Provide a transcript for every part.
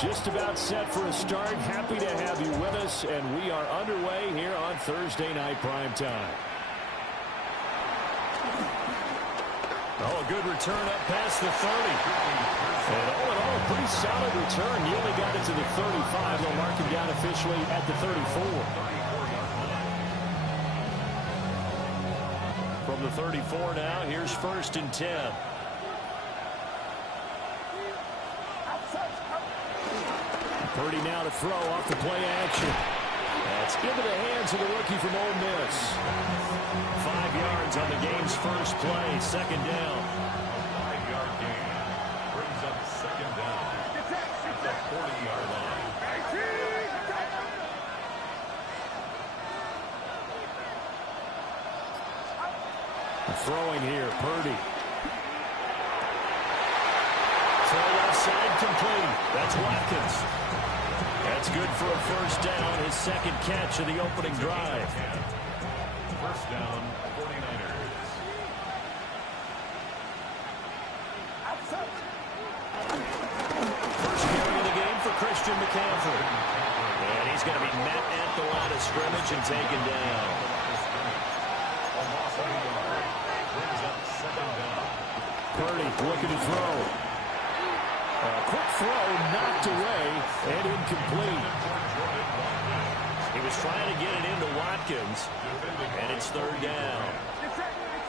Just about set for a start. Happy to have you with us, and we are underway here on Thursday Night Primetime. Oh, a good return up past the 30. And all in all, a pretty solid return. Nearly got it to the 35. They'll mark him down officially at the 34. From the 34 now, here's 1st and 10. Purdy now to throw off the play action. That's into the hands of the rookie from Ole Miss. 5 yards on the game's first play, 2nd down. 5-yard gain brings up 2nd down at the 40-yard line. Throwing here, Purdy. Throw left side complete. That's Watkins. That's good for a 1st down, his 2nd catch of the opening drive. 1st down, 49ers. First carry of the game for Christian McCaffrey. And he's going to be met at the line of scrimmage and taken down. Brings up 2nd down. Purdy looking to throw. A quick throw knocked away and incomplete. He was trying to get it into Watkins, and it's 3rd down.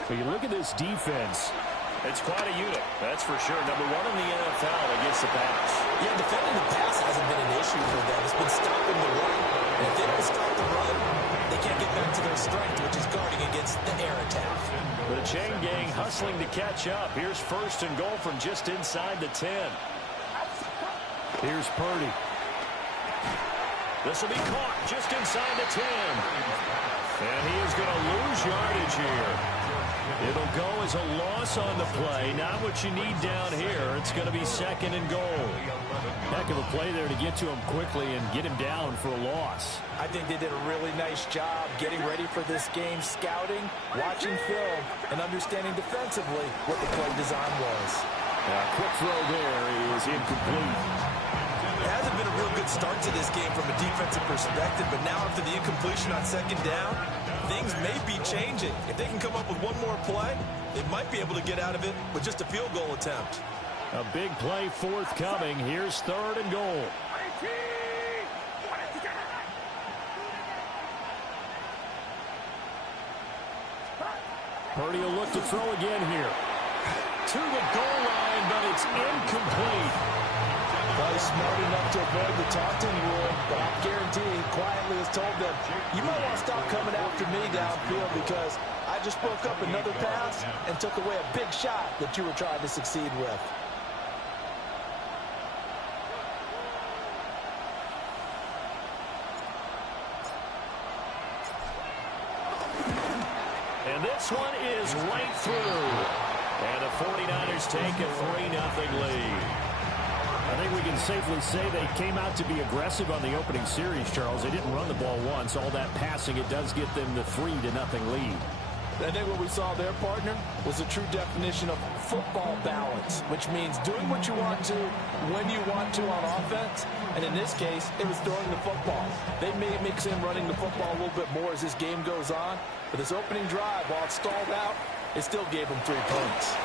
So you look at this defense. It's quite a unit, that's for sure. #1 in the NFL against the pass. Yeah, defending the pass hasn't been an issue for them. It's been stopping the run. And if they don't stop the run, they can't get back to their strength, which is guarding against the air attack. The chain gang hustling to catch up. Here's 1st and goal from just inside the 10. Here's Purdy. This will be caught just inside the 10. And he is going to lose yardage here. It'll go as a loss on the play. Not what you need down here. It's going to be 2nd and goal. Heck of a play there to get to him quickly and get him down for a loss. I think they did a really nice job getting ready for this game, scouting, watching film, and understanding defensively what the play design was. Quick throw there is incomplete. It hasn't been a real good start to this game from a defensive perspective, but now after the incompletion on 2nd down, things may be changing. If they can come up with one more play, they might be able to get out of it with just a field goal attempt. A big play forthcoming. Here's 3rd and goal. Purdy will look to throw again here. To the goal line, but it's incomplete. Well, he's smart enough to avoid the taunting rule, but I guarantee he quietly has told them, you might want to stop coming after me downfield because I just broke up another pass and took away a big shot that you were trying to succeed with. And this one is right through. And the 49ers take a 3-0 lead. I think we can safely say they came out to be aggressive on the opening series, Charles. They didn't run the ball once. All that passing, it does get them the 3-0 lead. I think what we saw there, partner, was a true definition of football balance, which means doing what you want to, when you want to on offense. And in this case, it was throwing the football. They may mix in running the football a little bit more as this game goes on. But this opening drive, while it stalled out, it still gave them 3 points.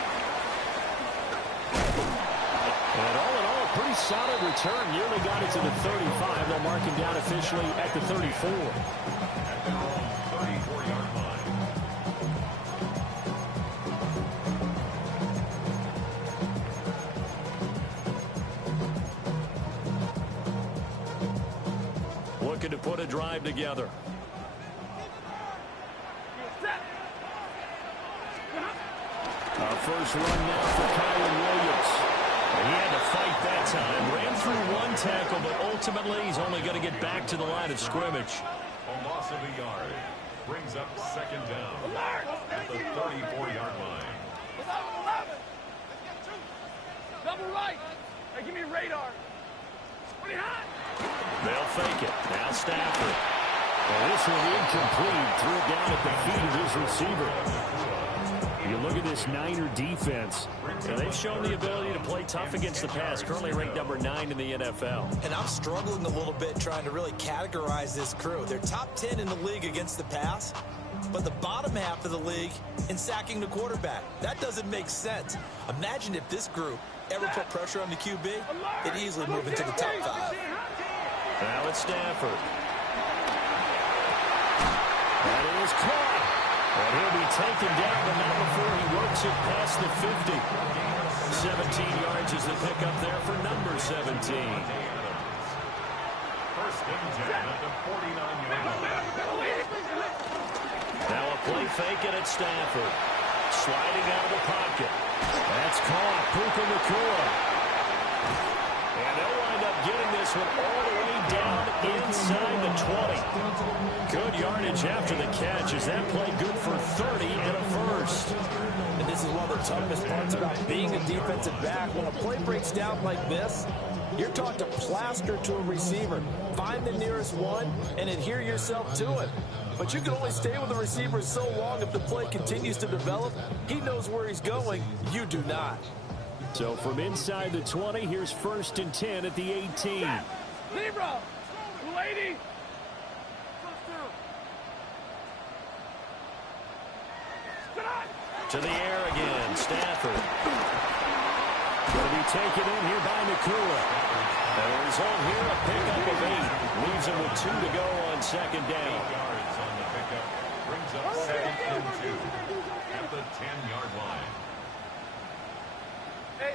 And all in all, a pretty solid return. Nearly got it to the 35. They'll mark him down officially at the 34. At their own 34-yard line. Looking to put a drive together. Our first run now for Kyren Williams. He had to fight that time. Ran through 1 tackle, but ultimately he's only going to get back to the line of scrimmage. A loss of a yard brings up 2nd down at the 34-yard line. Double right. Hey, give me a radar. Pretty hot. They'll fake it. Now Stafford. And this one incomplete. Threw it down at the feet of his receiver. You look at this Niner defense, and they've shown the ability to play tough against the pass, currently ranked number 9 in the NFL. And I'm struggling a little bit trying to really categorize this crew. They're top 10 in the league against the pass, but the bottom half of the league in sacking the quarterback. That doesn't make sense. Imagine if this group ever put pressure on the QB, they'd easily move into the top 5. Now it's Stafford. That is caught. And he'll be taken down, but not before he works it past the 50. 17 yards is the pickup there for number 17. First and 10 at the 49-yard line. Now a play fake it at Stafford. Sliding out of the pocket. That's caught. Puka Nacua. And they'll wind up getting this one all the way down inside the 20. Good yardage after the catch. Is that play good for 30 and a first? And this is one of the toughest parts about being a defensive back. When a play breaks down like this, you're taught to plaster to a receiver. Find the nearest one and adhere yourself to it. But you can only stay with the receiver so long if the play continues to develop. He knows where he's going. You do not. So from inside the 20, here's first and 10 at the 18. Libra, 280. To the air again, Stafford. Going to be taken in here by Nacua. And the result here, a pickup of 8. Leaves him with 2 to go on second down. 8 yards on the pickup. Brings up second and 2 at the 10-yard line. Hey.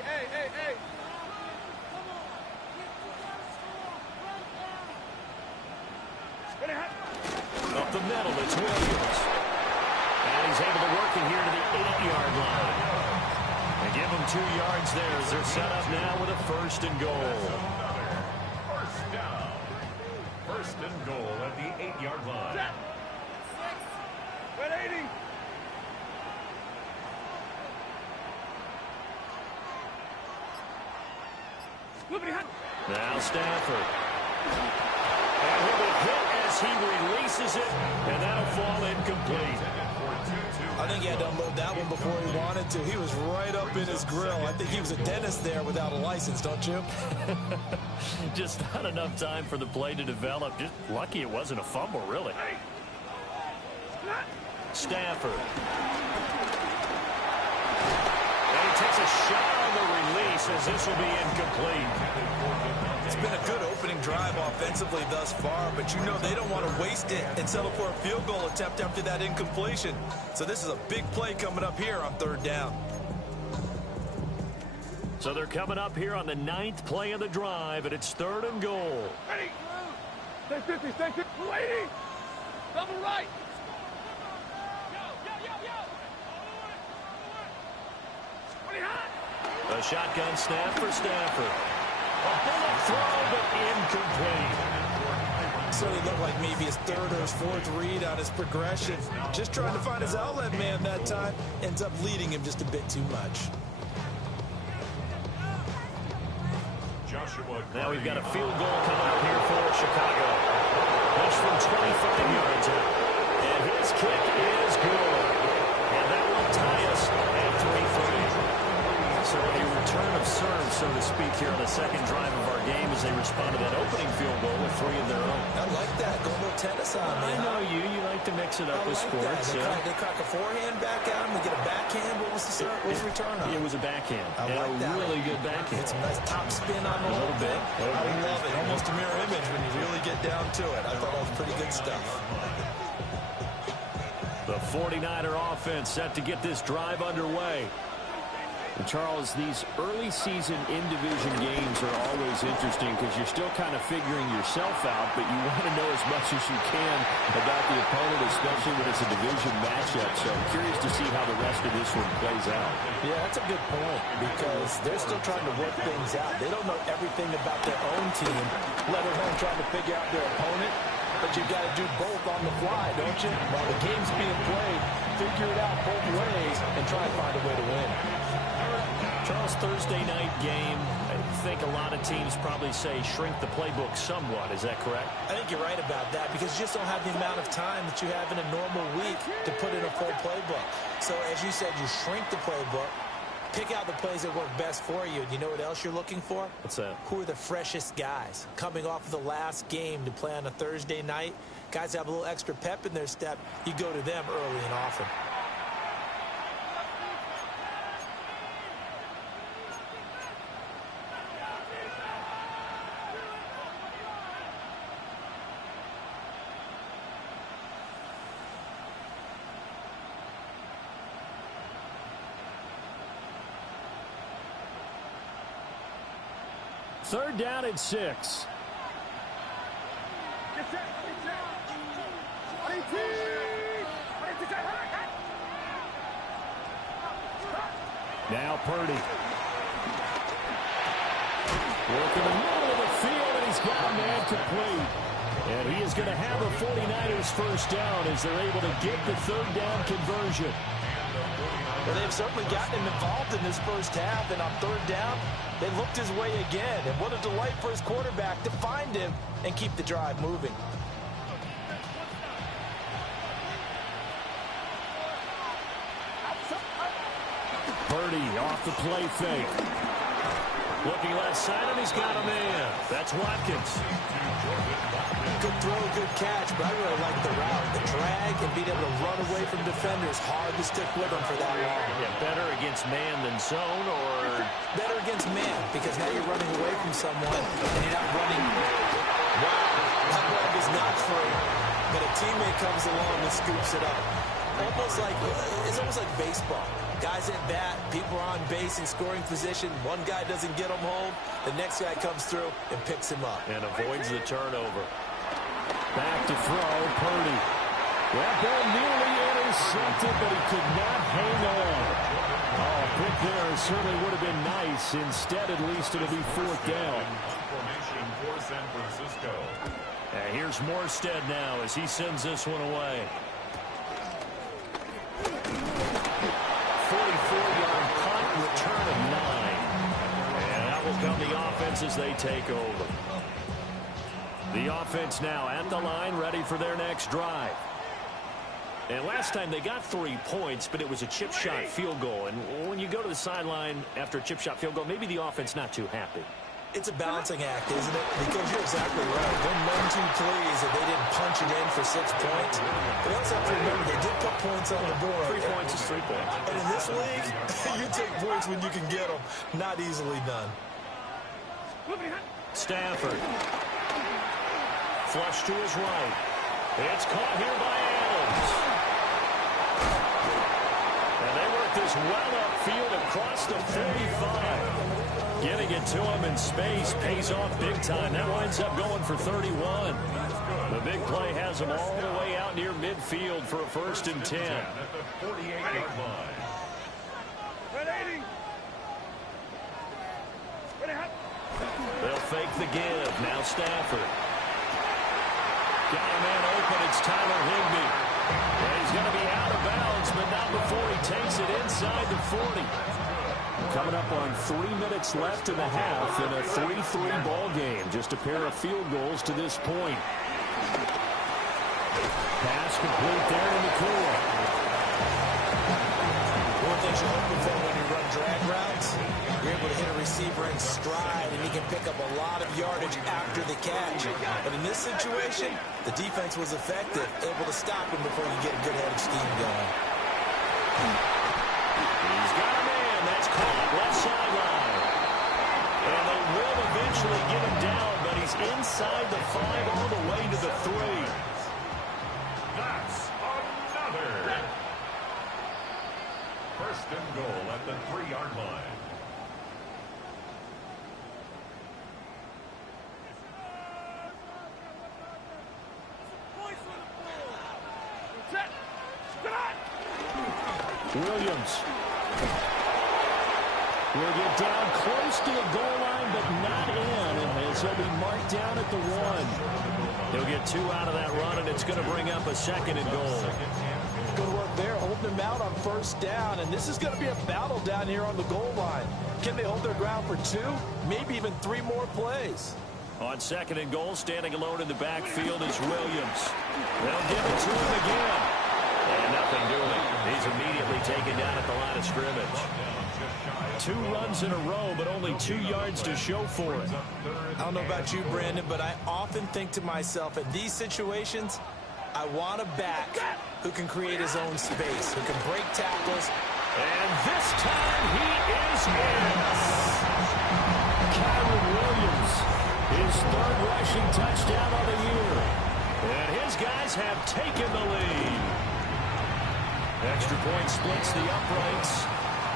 Up the middle, it's Williams. And he's able to work it here to the 8-yard line. And give him 2 yards there as they're set up now with a first and goal. First down. First and goal at the 8-yard line. 180. Now Stafford. And he'll be hit as he releases it, and that'll fall incomplete. I think he had to unload that one before he wanted to. He was right up in his grill. I think he was a dentist there without a license, don't you? Just not enough time for the play to develop. Just lucky it wasn't a fumble, really. Stafford. And he takes a shot on the release as this will be incomplete. It's been a good opening drive offensively thus far, but you know they don't want to waste it and settle for a field goal attempt after that incompletion. So this is a big play coming up here on third down. So they're coming up here on the 9th play of the drive, and it's third and goal. Ready. Stay 50, stay 50. 280. Double right. A shotgun snap for Stafford. A bullet throw, but incomplete. Certainly looked like maybe his third or his fourth read on his progression. Just trying to find his outlet man that time. Ends up leading him just a bit too much. Now we've got a field goal coming up here for Chicago. That's from 25 yards out. And his kick is good. And that will tie us at 3-3. So a return of serve, so to speak, here on the second drive of our game as they respond to that opening field goal with 3 of their own. I like that. Go a little tennis on me. I know you. You like to mix it up with sports. They crack a forehand back out and we get a backhand. What was the return on? It was a backhand. I like that. Really good backhand. It's a nice top spin on a little bit. I love it. Almost a mirror image when you really get down to it. I thought that was pretty good stuff. The 49er offense set to get this drive underway. And Charles, these early season in-division games are always interesting because you're still kind of figuring yourself out, but you want to know as much as you can about the opponent, especially when it's a division matchup. So I'm curious to see how the rest of this one plays out. Yeah, that's a good point because they're still trying to work things out. They don't know everything about their own team, let alone trying to figure out their opponent. But you got to do both on the fly, don't you? While the game's being played, figure it out both ways and try and find a way to win. Charles, Thursday night game, I think a lot of teams probably say shrink the playbook somewhat. Is that correct? I think you're right about that because you just don't have the amount of time that you have in a normal week to put in a full playbook. So as you said, you shrink the playbook, pick out the plays that work best for you. And you know what else you're looking for? What's that? Who are the freshest guys coming off of the last game to play on a Thursday night? Guys that have a little extra pep in their step, you go to them early and often. Third down and 6. Now Purdy. Working the middle of the field, and he's got a man complete. And he is going to have a 49ers first down as they're able to get the third down conversion. Well, they've certainly gotten him involved in this first half, and on third down, they looked his way again. And what a delight for his quarterback to find him and keep the drive moving. Purdy off the play fake. Looking left side, and he's got a man. That's Watkins. Good throw, good catch, but I really like the route. The drag and being able to run away from defenders. Hard to stick with them for that long. Yeah, better against man than zone, or? Better against man, because now you're running away from someone, and you're not running. Wow, that ball is not free, but a teammate comes along and scoops it up. It's almost like baseball. Guys at bat, people are on base in scoring position. One guy doesn't get him home. The next guy comes through and picks him up. And avoids the turnover. Back to throw, Purdy. That ball nearly intercepted, but he could not hang on. Oh, a pick there certainly would have been nice. Instead, at least it'll be fourth down. Formation for San Francisco. And here's Morstead now as he sends this one away. 44-yard punt, return of 9. And that will come the offense as they take over. The offense now at the line, ready for their next drive. And last time they got 3 points, but it was a chip shot field goal. And when you go to the sideline after a chip shot field goal, maybe the offense not too happy. It's a balancing act, isn't it? Because you're exactly right. They're 1-2 pleased that they didn't punch it in for 6 points. But they also have to remember they did put points on the board. 3 points is 3 points. And in this league, you take points when you can get them. Not easily done. Stafford. Flush to his right. It's caught here by Adams. And they work this well upfield across the 35. Getting it to him in space pays off big time. That winds up going for 31. The big play has him all the way out near midfield for a 1st and 10. At the 48-yard line. They'll fake the give. Now Stafford. Got a man open. It's Tyler Higbee. And he's going to be out of bounds, but not before he takes it inside the 40. Coming up on 3 minutes left in the half in a 3-3 ball game. Just a pair of field goals to this point. Pass complete there in the core. One thing you're hoping for when you run drag routes, you're able to hit a receiver in stride, and he can pick up a lot of yardage after the catch. But in this situation, the defense was effective, able to stop him before you get a good head of steam going. He's got a man. That's caught left sideline. And they will eventually get him down, but he's inside the 5 all the way to the 3. That's another. 1st and goal at the 3-yard line. Williams will get down close to the goal line, but not in, as he'll be marked down at the 1. He'll get 2 out of that run, and it's going to bring up a 2nd and goal. Good work there, holding them out on first down. And this is going to be a battle down here on the goal line. Can they hold their ground for 2, maybe even 3 more plays? On 2nd and goal, standing alone in the backfield is Williams. They'll give it to him again. And nothing doing. He's immediately taken down at the line of scrimmage. 2 runs in a row, but only 2 yards to show for it. I don't know about you, Brandon, but I often think to myself, in these situations, I want a back who can create his own space, who can break tackles. And this time he is in. Kyren Williams, his 3rd rushing touchdown of the year. And his guys have taken the lead. Extra point splits the uprights.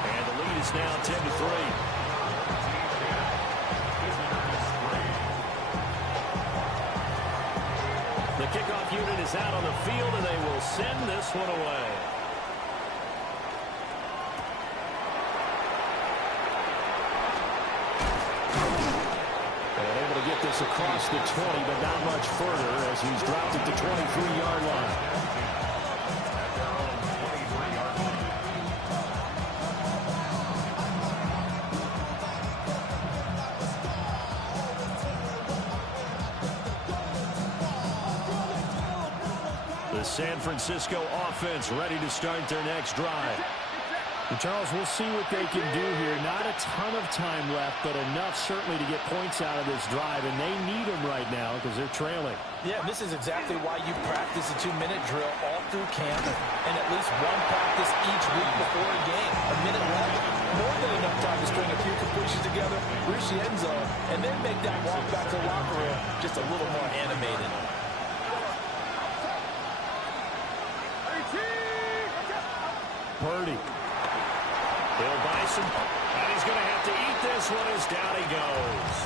And the lead is now 10-3. The kickoff unit is out on the field, and they will send this one away. And able to get this across the 20, but not much further as he's dropped at the 23-yard line. San Francisco offense ready to start their next drive. And Charles, we'll see what they can do here. Not a ton of time left, but enough certainly to get points out of this drive, and they need them right now because they're trailing. Yeah, this is exactly why you practice a 2-minute drill all through camp and at least one practice each week before a game. A minute left, more than enough time to string a few completions together, reach the end zone, and then make that walk back to the locker room just a little more animated. Purdy. Bill Bison, and he's going to have to eat this one as down he goes.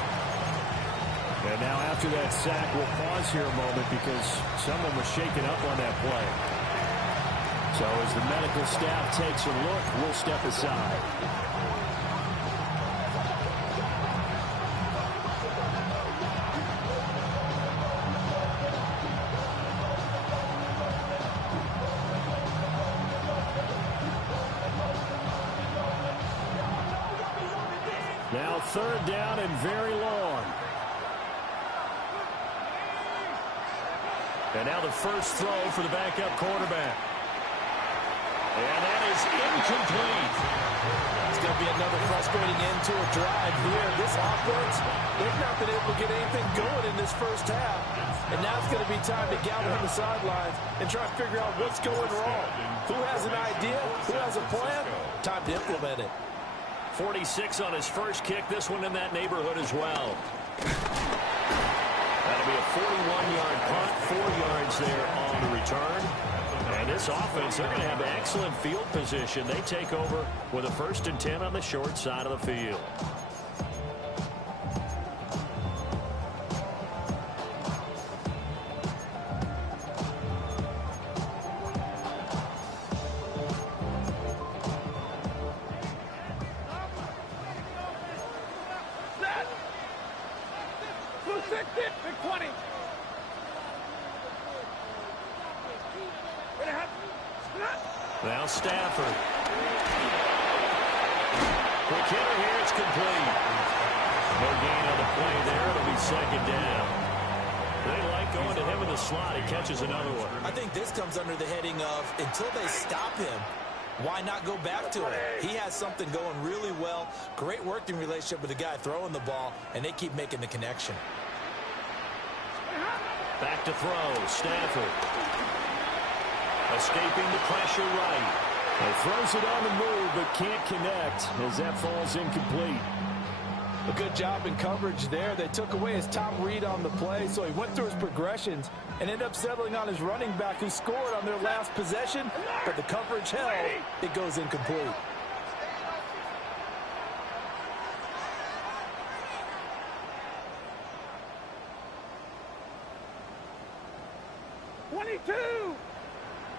And now after that sack, we'll pause here a moment because someone was shaken up on that play. So as the medical staff takes a look, we'll step aside. Now 3rd down and very long. And now the first throw for the backup quarterback. And that is incomplete. It's going to be another frustrating end to a drive here. This offense, they've not been able to get anything going in this first half. And now it's going to be time to gather on the sidelines and try to figure out what's going wrong. Who has an idea? Who has a plan? Time to implement it. 46 on his first kick. This one in that neighborhood as well. That'll be a 41-yard punt, 4 yards there on the return. And this offense, they're going to have excellent field position. They take over with a 1st and 10 on the short side of the field. Now Stafford. Quick hitter here, it's complete. No gain on the play there. It'll be 2nd down. They like going to him in the slot. He catches another one. I think this comes under the heading of until they stop him, why not go back to him? He has something going really well. Great working relationship with the guy throwing the ball, and they keep making the connection. Back to throw. Stafford. Escaping the pressure right. He throws it on the move, but can't connect as that falls incomplete. A good job in coverage there. They took away his top read on the play, so he went through his progressions and ended up settling on his running back who scored on their last possession, but the coverage held. It goes incomplete.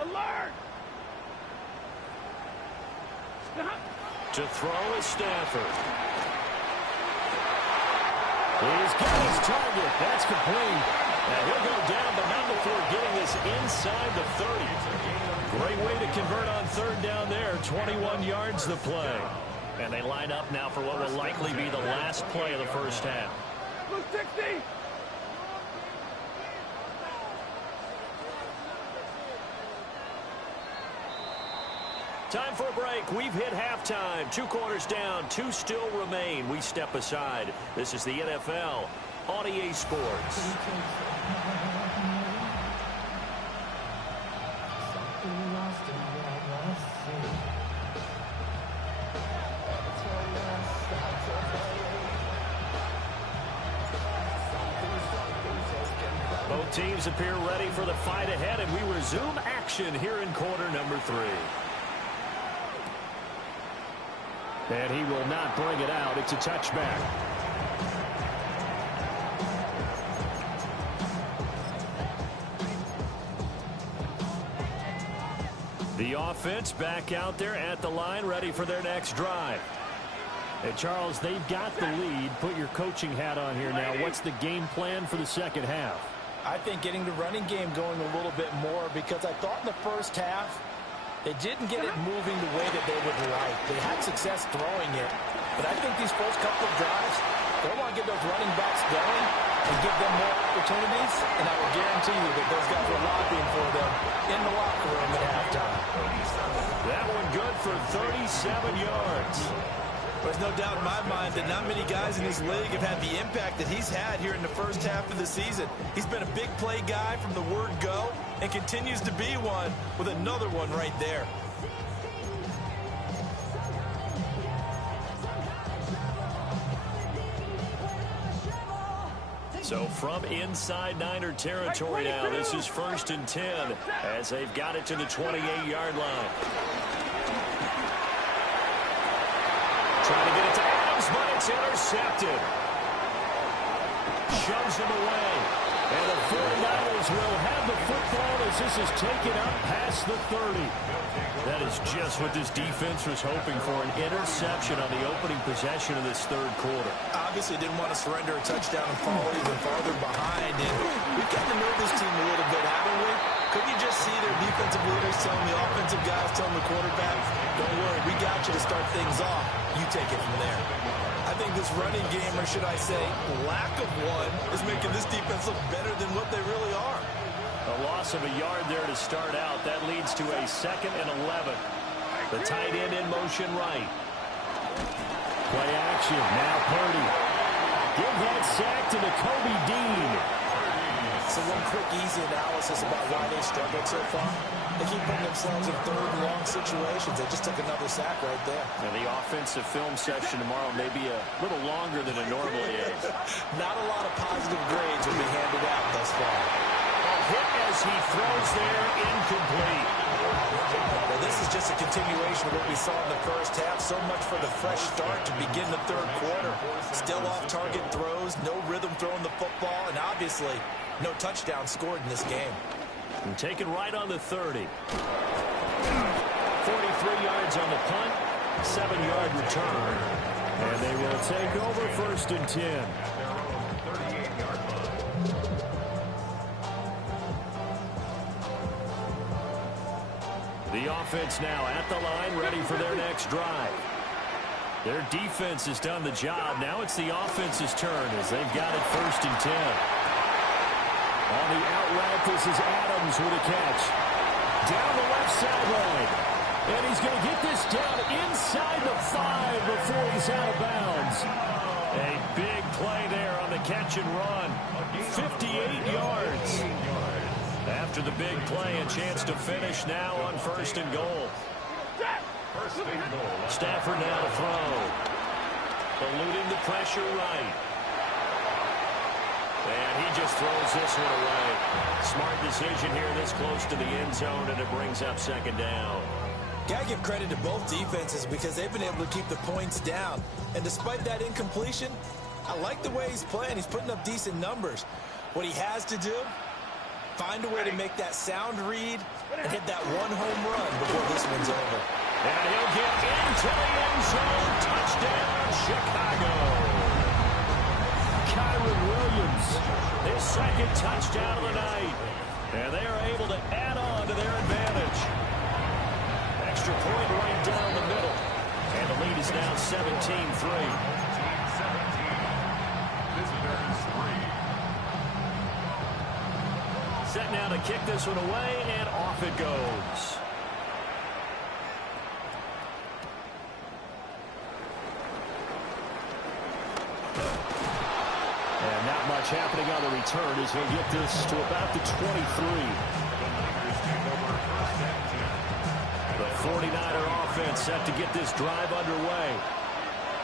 Alert! To throw is Stafford. He's got his target. That's complete. And he'll go down, but not before getting this inside the 30. Great way to convert on third down there. 21 yards the play. And they line up now for what will likely be the last play of the first half. 60. Time for a break. We've hit halftime. 2 quarters down. 2 still remain. We step aside. This is the NFL on EA Sports. Both teams appear ready for the fight ahead, and we resume action here in quarter number 3. And he will not bring it out. It's a touchback. The offense back out there at the line, ready for their next drive. And Charles, they've got the lead. Put your coaching hat on here now. What's the game plan for the second half? I think getting the running game going a little bit more, because I thought in the first half they didn't get it moving the way that they would like. They had success throwing it. But I think these first couple of drives, they want to get those running backs going and give them more opportunities. And I will guarantee you that those guys were lobbying for them in the locker room at halftime. That one good for 37 yards. There's no doubt in my mind that not many guys in this league have had the impact that he's had here in the first half of the season. He's been a big play guy from the word go and continues to be one with another one right there. So from inside Niner territory now, this is 1st and 10 as they've got it to the 28-yard line. Trying to get it to Adams, but it's intercepted. Shoves him away. And the 49ers will have the football as this is taken up past the 30. That is just what this defense was hoping for, an interception on the opening possession of this third quarter. Obviously didn't want to surrender a touchdown and fall even farther behind. And we've gotten to know this team a little bit, haven't we? Couldn't you just see their defensive leaders telling the offensive guys, telling the quarterback, don't worry, we got you to start things off. You take it from there. I think this running game, or should I say lack of one, is making this defense look better than what they really are. A loss of a yard there to start out. That leads to a 2nd and 11. The tight end in motion right. Play action. Now Purdy. Give that sack to the Kobe Dean. So one quick, easy analysis about why they struggled so far. They keep putting themselves in 3rd and long situations. They just took another sack right there. And the offensive film session tomorrow may be a little longer than it normally is. Not a lot of positive grades will be handed out thus far. A hit as he throws there, incomplete. Well, this is just a continuation of what we saw in the first half. So much for the fresh start to begin the third quarter. Still off-target throws, no rhythm throwing the football, and obviously no touchdown scored in this game. And taken right on the 30. 43 yards on the punt, 7-yard return. And they will take over 1st and 10. The offense now at the line, ready for their next drive. Their defense has done the job. Now it's the offense's turn as they've got it 1st and 10. On the out route, this is Adams with a catch. Down the left sideline. And he's going to get this down inside the 5 before he's out of bounds. A big play there on the catch and run. 58 yards. After the big play, a chance to finish now on 1st and goal. Stafford now to throw. Eluding the pressure right. And he just throws this one away. Smart decision here this close to the end zone, and it brings up 2nd down. Got to give credit to both defenses because they've been able to keep the points down. And despite that incompletion, I like the way he's playing. He's putting up decent numbers. What he has to do, find a way to make that sound read and hit that one home run before this one's over. And he'll get into the end zone. Touchdown, Chicago. Kyren Williams. His second touchdown of the night. And they are able to add on to their advantage. Extra point right down the middle. And the lead is now 17-3. Set now to kick this one away, and off it goes. And not much happening on the return as he'll get this to about the 23. The 49er offense set to get this drive underway.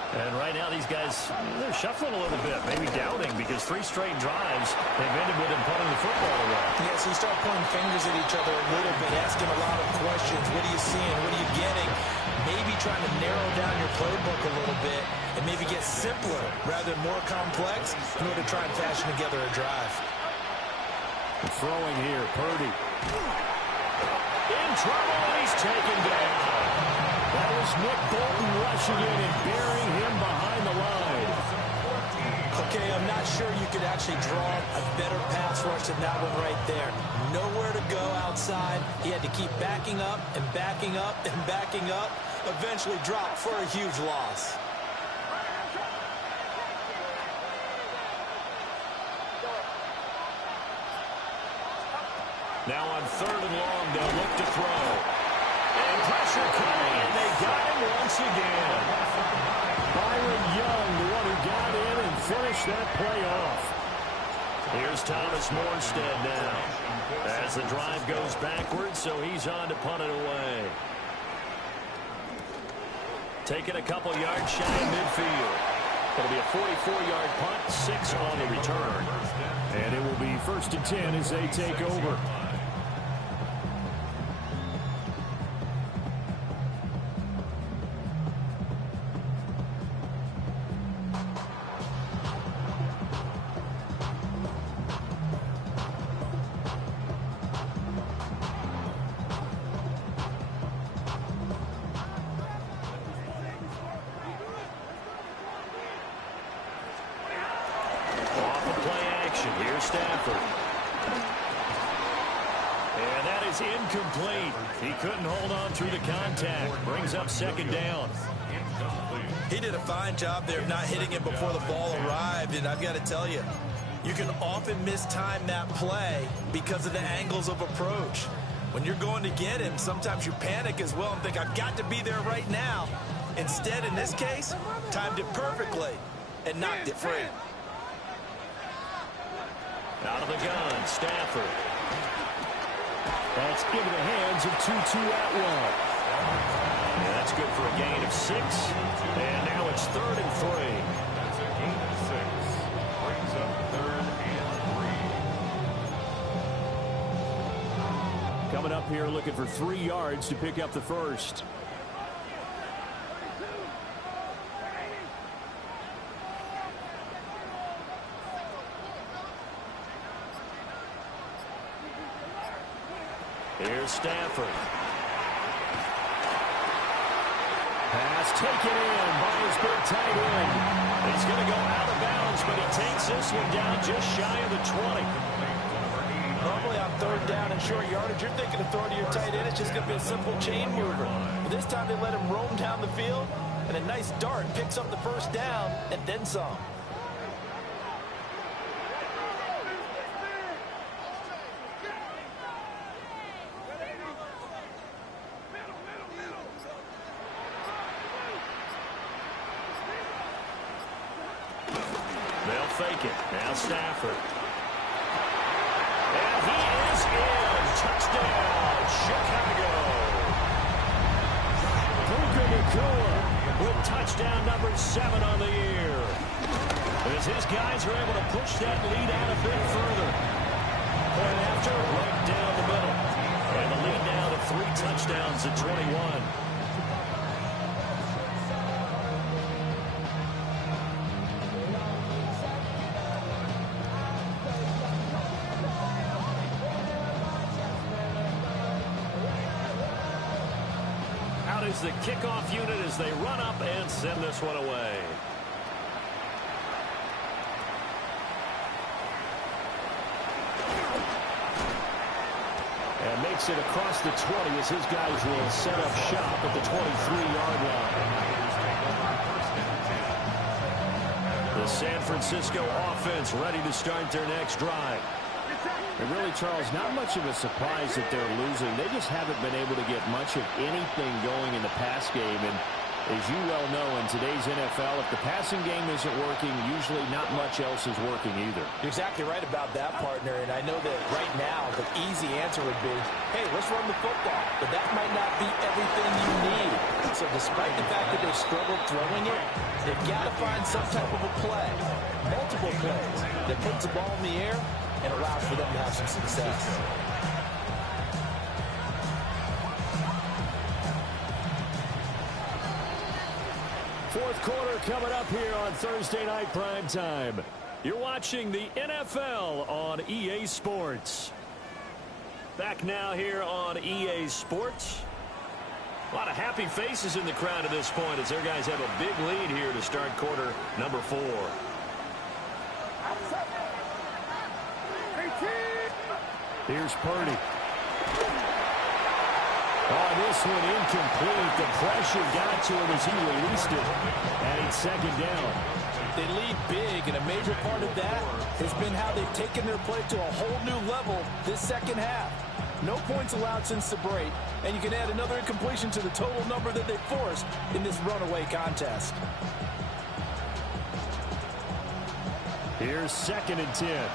And right now these guys, they're shuffling a little bit, maybe doubting, because 3 straight drives, they've ended with them punting the football away. Yeah, so you start pointing fingers at each other a little bit, asking a lot of questions. What are you seeing? What are you getting? Maybe trying to narrow down your playbook a little bit and maybe get simpler rather than more complex in order to try and fashion together a drive. And throwing here, Purdy. In trouble, and he's taken down. That was Nick Bolton rushing in and burying him behind the line. Okay, I'm not sure you could actually draw a better pass rush than that one right there. Nowhere to go outside. He had to keep backing up and backing up and backing up. Eventually dropped for a huge loss. Now on 3rd and long, they'll look to throw. And pressure coming, and they got him once again. Byron Young, the one who got in and finished that play off. Here's Thomas Morstead now. As the drive goes backwards, so he's on to punt it away. Taking a couple yards shy of midfield. It'll be a 44-yard punt, 6 on the return. And it will be 1st and 10 as they take over. Incomplete. He couldn't hold on through the contact. Brings up 2nd down. He did a fine job there of not hitting it before the ball arrived, and I've got to tell you, you can often mistime that play because of the angles of approach. When you're going to get him, sometimes you panic as well and think, I've got to be there right now. Instead, in this case, timed it perfectly and knocked it free. Out of the gun, Stafford. That's into the hands of Tutu Atwell. Yeah, that's good for a gain of 6. And now it's 3rd and 3. That's a gain of 6. Brings up 3rd and 3. Coming up here looking for 3 yards to pick up the first. Here's Stafford. Pass taken in by his big tight end. He's going to go out of bounds, but he takes this one down just shy of the 20. Normally on 3rd down and short yardage, you're thinking of throwing to your tight end. It's just going to be a simple chain mover. But this time they let him roam down the field, and a nice dart picks up the 1st down and then some. Fake it. Now Stafford. And he is in. Touchdown, Chicago. Puka Nacua with touchdown number 7 on the year. As his guys are able to push that lead out a bit further. Point after, right down the middle. And the lead now to 3 touchdowns at 21. Is the kickoff unit as they run up and send this one away. takes it across the 20 as his guys will set up shop at the 23-yard line. The San Francisco offense ready to start their next drive. And really, Charles, not much of a surprise that they're losing. They just haven't been able to get much of anything going in the pass game. And as you well know, in today's NFL, if the passing game isn't working, usually not much else is working either. You're exactly right about that, partner. And I know that right now the easy answer would be, hey, let's run the football. But that might not be everything you need. So despite the fact that they've struggled throwing it, they've got to find some type of a play, multiple plays, that puts the ball in the air and allows for them to have some success. Fourth quarter coming up here on Thursday Night Primetime. You're watching the NFL on EA Sports. Back now here on EA Sports. A lot of happy faces in the crowd at this point as their guys have a big lead here to start quarter number 4. Here's Purdy. Oh, this one incomplete. The pressure got to him as he released it. And it's second down. They lead big, and a major part of that has been how they've taken their play to a whole new level this second half. No points allowed since the break, and you can add another incompletion to the total number that they forced in this runaway contest. Here's 2nd and 10.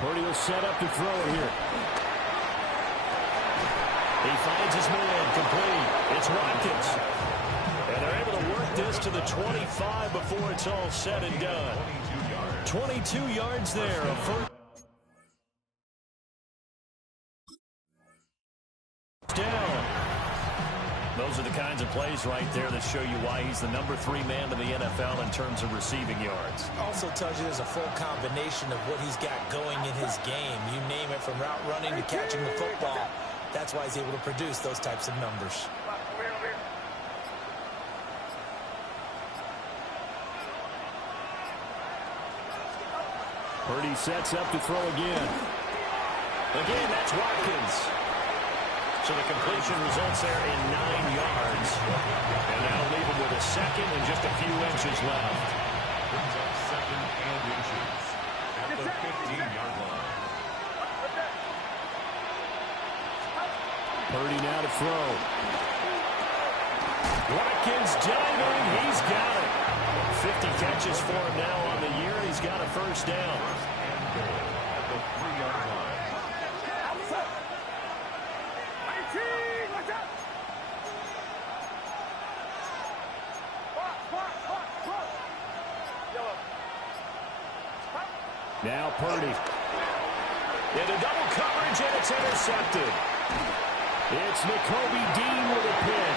Purdy will set up to throw it here. He finds his man, complete. It's Watkins. And they're able to work this to the 25 before it's all said and done. 22 yards there. A first down. Those are the kinds of plays right there that show you why he's the number 3 man in the NFL in terms of receiving yards. Also tells you there's a full combination of what he's got going in his game. You name it, from route running to catching the football. That's why he's able to produce those types of numbers. Purdy sets up to throw again. Again, that's Watkins. So the completion results there in 9 yards. And that'll leave him with a second and just a few inches left. Brings up 2nd and inches at the 15-yard line. Purdy now to throw. Watkins diving. He's got it. 50 catches for him now on the year. He's got a first down. At the 3-yard line. Now Purdy. Into double coverage, and it's intercepted. It's Nakobe Dean with a pick.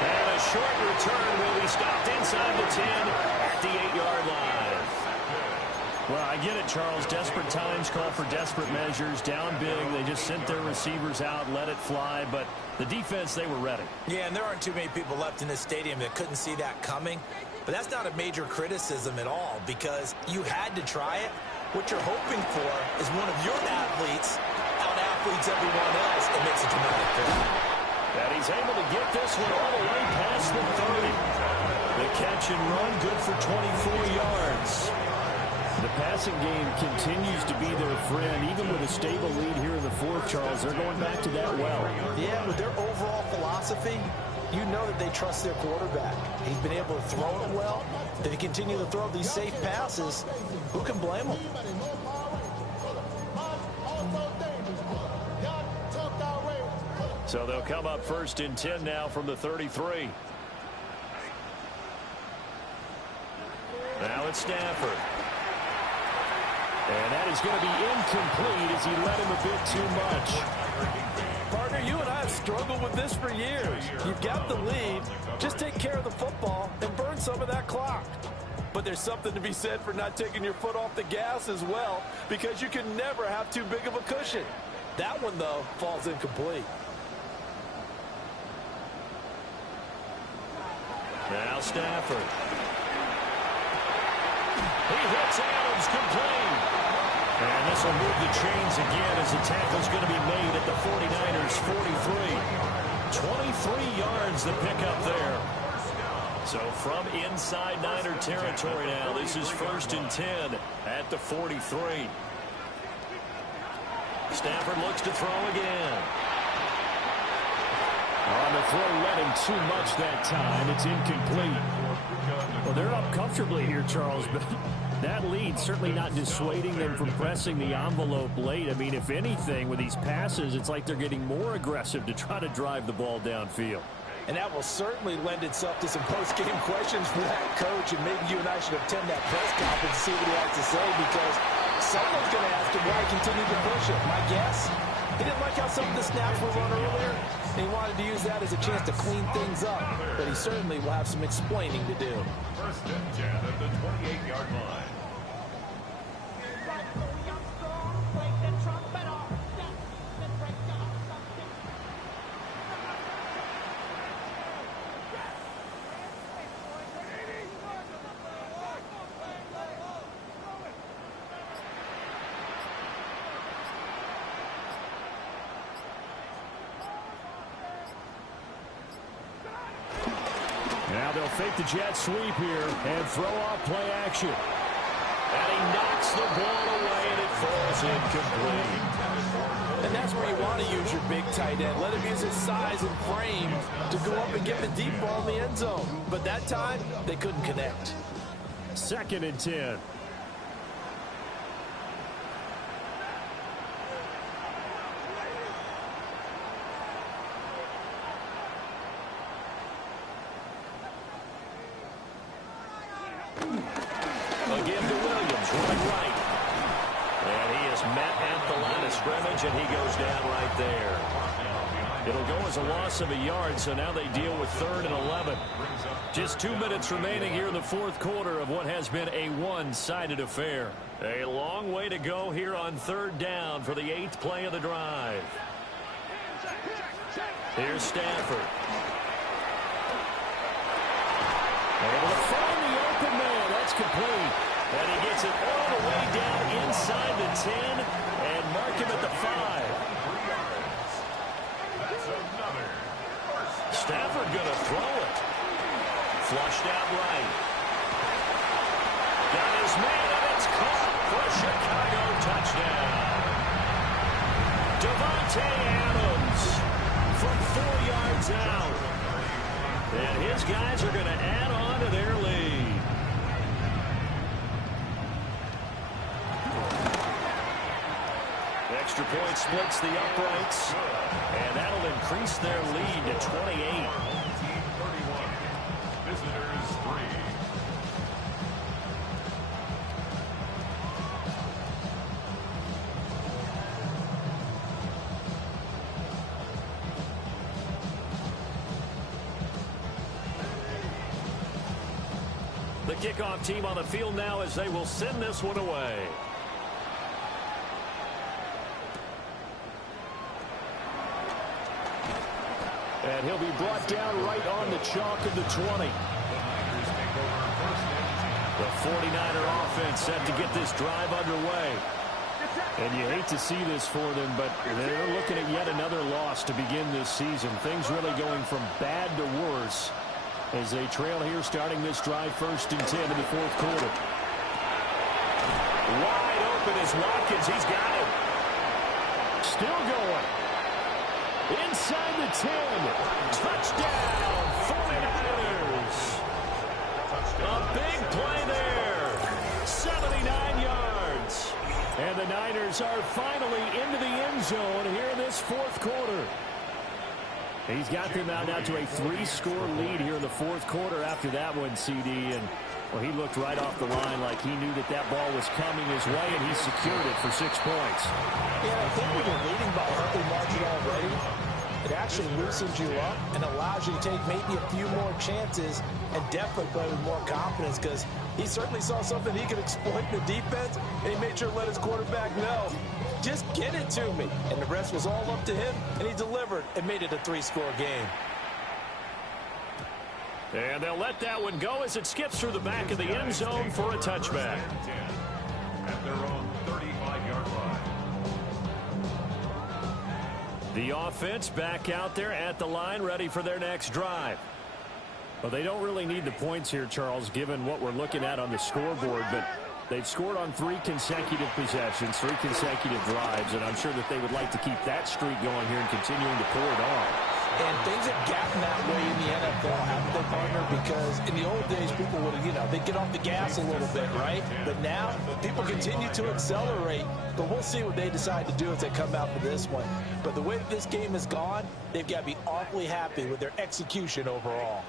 And a short return will be stopped inside the 10 at the 8-yard line. Well, I get it, Charles. Desperate times call for desperate measures. Down big, they just sent their receivers out, let it fly. But the defense, they were ready. Yeah, and there aren't too many people left in this stadium that couldn't see that coming. But that's not a major criticism at all, because you had to try it. What you're hoping for is one of your athletes out-athletes everyone else and makes a dramatic play. And he's able to get this one all the way past the 30. The catch and run, good for 24 yards. The passing game continues to be their friend. Even with a stable lead here in the 4th, Charles, they're going back to that well. Yeah, with their overall philosophy, you know that they trust their quarterback. He's been able to throw it well. If they continue to throw these safe passes, who can blame them? So they'll come up 1st and 10 now from the 33. Now it's Stafford. And that is going to be incomplete as he led him a bit too much. Partner, you and I have struggled with this for years. You've got the lead. Just take care of the football and burn some of that clock. But there's something to be said for not taking your foot off the gas as well, because you can never have too big of a cushion. That one, though, falls incomplete. Now Stafford. He hits Adams complete. And this will move the chains again as the tackle's going to be made at the 49ers 43. 23 yards the pickup there. So from inside Niner territory now, this is 1st and 10 at the 43. Stafford looks to throw again. On the throw, led him too much that time. It's incomplete. Well, they're up comfortably here, Charles, but that lead certainly not dissuading them from pressing the envelope late. I mean, if anything, with these passes, it's like they're getting more aggressive to try to drive the ball downfield. And that will certainly lend itself to some post-game questions for that coach, and maybe you and I should attend that press conference and see what he has to say, because someone's going to ask him why he continued to push it. My guess, he didn't like how some of the snaps were run earlier, and he wanted to use that as a chance to clean things up, but he certainly will have some explaining to do. 1st and 10 at the 28-yard line. Now they'll fake the jet sweep here and throw off play action. And he knocks the ball away, and it falls incomplete. And that's where you want to use your big tight end. Let him use his size and frame to go up and get the deep ball in the end zone. But that time, they couldn't connect. 2nd and 10. Again to Williams, running right. And he is met at the line of scrimmage, and he goes down right there. It'll go as a loss of a yard, so now they deal with 3rd and 11. Just 2 minutes remaining here in the 4th quarter of what has been a one-sided affair. A long way to go here on 3rd down for the 8th play of the drive. Here's Stafford. Able to find the open man. That's complete. And he gets it all the way down inside the 10 and mark him at the 5. Stafford going to throw it. Flushed out right. Got his man, and it's caught for a Chicago touchdown. Davante Adams from 4 yards out. And his guys are going to add on to their lead. Extra point splits the uprights, and that'll increase their lead to 28. Visitors 3. The kickoff team on the field now as they will send this one away. And he'll be brought down right on the chalk of the 20. The 49er offense set to get this drive underway. And you hate to see this for them, but they're looking at yet another loss to begin this season. Things really going from bad to worse as they trail here starting this drive 1st and 10 in the 4th quarter. Wide open is Watkins. He's got him. Still going. Inside the 10. Touchdown, 49ers. A big play there. 79 yards. And the Niners are finally into the end zone here in this 4th quarter. He's got them out now to a 3-score lead here in the fourth quarter after that one, CD. And, well, he looked right off the line like he knew that that ball was coming his way, and he secured it for 6 points. Yeah, I think when you're leading by a healthy margin already, it actually loosens you up and allows you to take maybe a few more chances and definitely play with more confidence, because he certainly saw something he could exploit in the defense, and he made sure to let his quarterback know, just get it to me. And the rest was all up to him, and he delivered and made it a 3-score game. And they'll let that one go as it skips through the back of the end zone for a touchback. At their own 35-yard line. The offense back out there at the line, ready for their next drive. Well, they don't really need the points here, Charles, given what we're looking at on the scoreboard, but they've scored on 3 consecutive possessions, 3 consecutive drives, and I'm sure that they would like to keep that streak going here and continuing to pour it on. And things have gotten that way in the NFL, haven't they, partner? Because in the old days, people would, they'd get off the gas a little bit, right? But now, people continue to accelerate. But we'll see what they decide to do as they come out for this one. But the way that this game has gone, they've got to be awfully happy with their execution overall.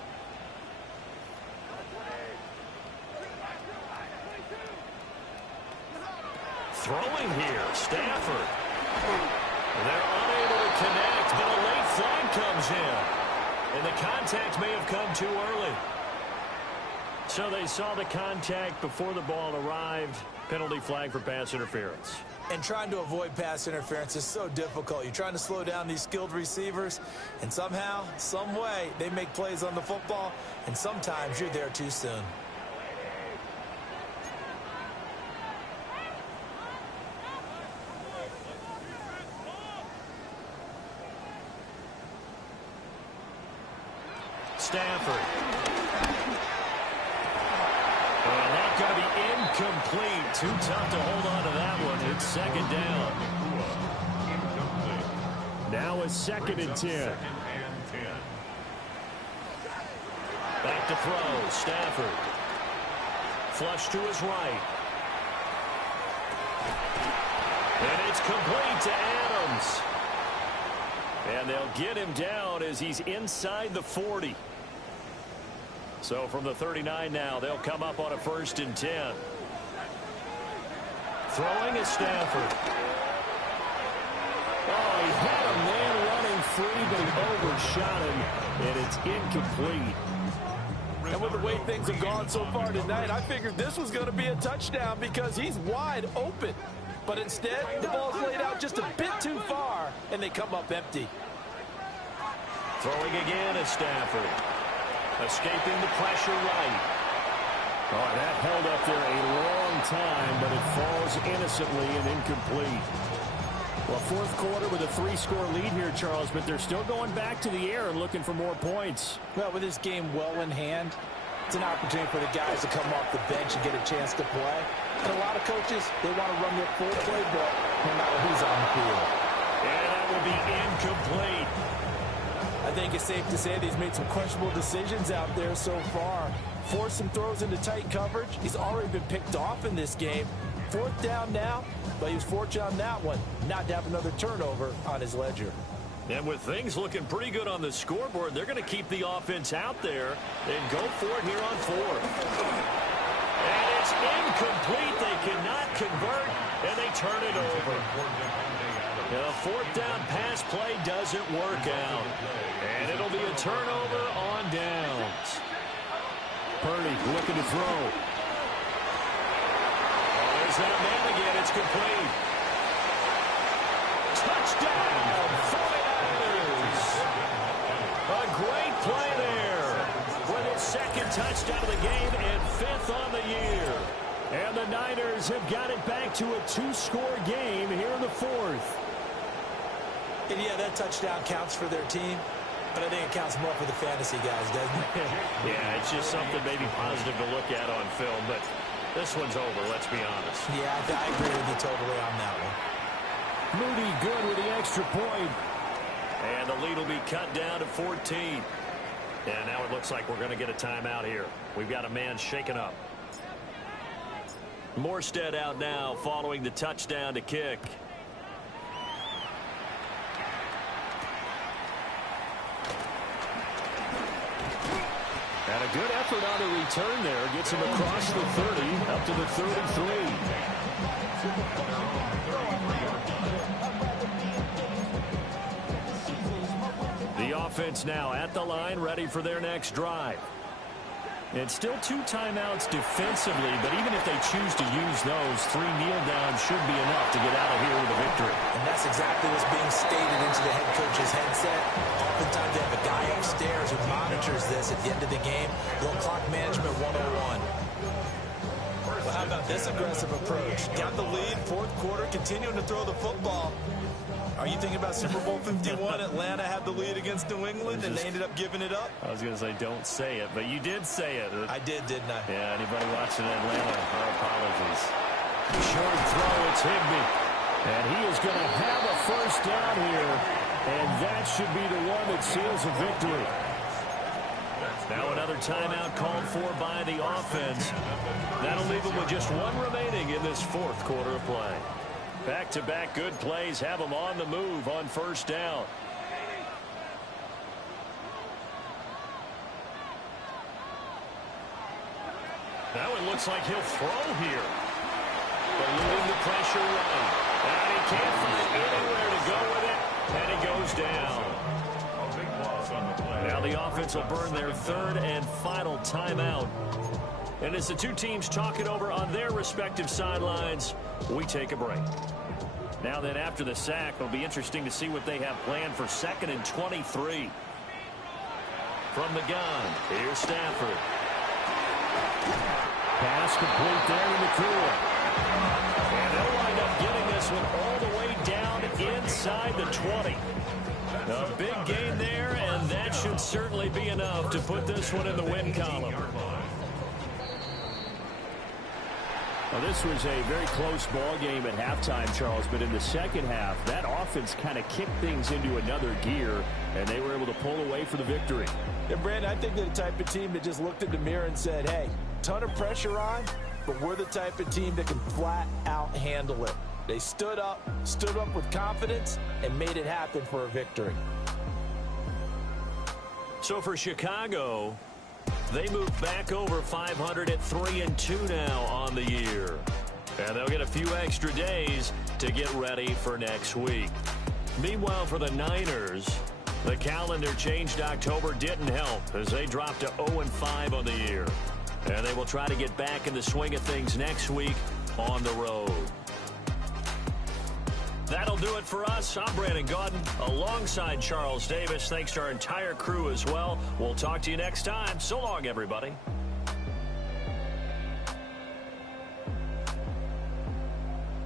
Throwing here, Stafford. They're unable to connect, but a late flag comes in. And the contact may have come too early. So they saw the contact before the ball arrived. Penalty flag for pass interference. And trying to avoid pass interference is so difficult. You're trying to slow down these skilled receivers, and somehow, some way, they make plays on the football, and sometimes you're there too soon. Stafford. And that's going to be incomplete. Too tough to hold on to that one. It's second down. Now a 2nd and 10. Back to throw. Stafford. Flush to his right. And it's complete to Adams. And they'll get him down as he's inside the 40. So from the 39 now, they'll come up on a 1st and 10. Throwing is Stafford. Oh, he had a man running free, but he overshot him, and it's incomplete. And with the way things have gone so far tonight, I figured this was going to be a touchdown because he's wide open. But instead, the ball's laid out just a bit too far, and they come up empty. Throwing again is Stafford. Escaping the pressure right. Oh, that held up there a long time, but it falls innocently and incomplete. Well, fourth quarter with a 3-score lead here, Charles, but they're still going back to the air and looking for more points. Well, with this game well in hand, it's an opportunity for the guys to come off the bench and get a chance to play. And a lot of coaches, they want to run their full playbook no matter who's on the field. And that will be incomplete. I think it's safe to say that he's made some questionable decisions out there so far. Forced some throws into tight coverage. He's already been picked off in this game. 4th down now, but he was fortunate on that one not to have another turnover on his ledger. And with things looking pretty good on the scoreboard, they're going to keep the offense out there and go for it here on 4th. And it's incomplete. They cannot convert, and they turn it over. The 4th down pass play doesn't work out. And it'll be a turnover on downs. Purdy looking to throw. Oh, there's that man again. It's complete. Touchdown, 49ers. A great play there. With his 2nd touchdown of the game and 5th on the year. And the Niners have got it back to a 2-score game here in the 4th. And yeah, that touchdown counts for their team, but I think it counts more for the fantasy guys, doesn't it? Yeah, it's just something maybe positive to look at on film, but this one's over, let's be honest. Yeah, I agree with you totally on that one. Moody good with the extra point. And the lead will be cut down to 14. And now it looks like we're going to get a timeout here. We've got a man shaken up. Morstead out now following the touchdown to kick. A good effort on the return there. Gets him across the 30, up to the 33. The offense now at the line, ready for their next drive. It's still 2 timeouts defensively, but even if they choose to use those, 3 kneel downs should be enough to get out of here with a victory. And that's exactly what's being stated into the head coach's headset. Oftentimes they have a guy upstairs who monitors this at the end of the game. Little clock management 101. Well, how about this aggressive approach? Got the lead, 4th quarter, continuing to throw the football. Are you thinking about Super Bowl 51? Atlanta had the lead against New England, and they ended up giving it up? I was going to say, don't say it, but you did say it. I did, didn't I? Yeah, anybody watching Atlanta, our apologies. Short throw, it's Higbee. And he is going to have a first down here, and that should be the one that seals a victory. Now another timeout called for by the offense. That'll leave them with just 1 remaining in this 4th quarter of play. Back-to-back good plays have them on the move on first down. Now it looks like he'll throw here. Eluding the pressure run. And he can't find anywhere to go with it. And he goes down. Now the offense will burn their 3rd and final timeout. And as the 2 teams talk it over on their respective sidelines, we take a break. Now then, after the sack, it'll be interesting to see what they have planned for 2nd and 23. From the gun, here's Stafford. Pass complete there to McCool. And they'll wind up getting this one all the way down inside the 20. A big gain there, and that should certainly be enough to put this one in the win column. Well, this was a very close ball game at halftime, Charles, but in the second half, that offense kind of kicked things into another gear, and they were able to pull away for the victory. Yeah, Brandon, I think they're the type of team that just looked in the mirror and said, hey, ton of pressure on, but we're the type of team that can flat out handle it. They stood up with confidence, and made it happen for a victory. So for Chicago, they move back over 500 at 3-2 now on the year. And they'll get a few extra days to get ready for next week. Meanwhile, for the Niners, the calendar changed October didn't help as they dropped to 0-5 on the year. And they will try to get back in the swing of things next week on the road. That'll do it for us. I'm Brandon Gaudin alongside Charles Davis. Thanks to our entire crew as well. We'll talk to you next time. So long, everybody.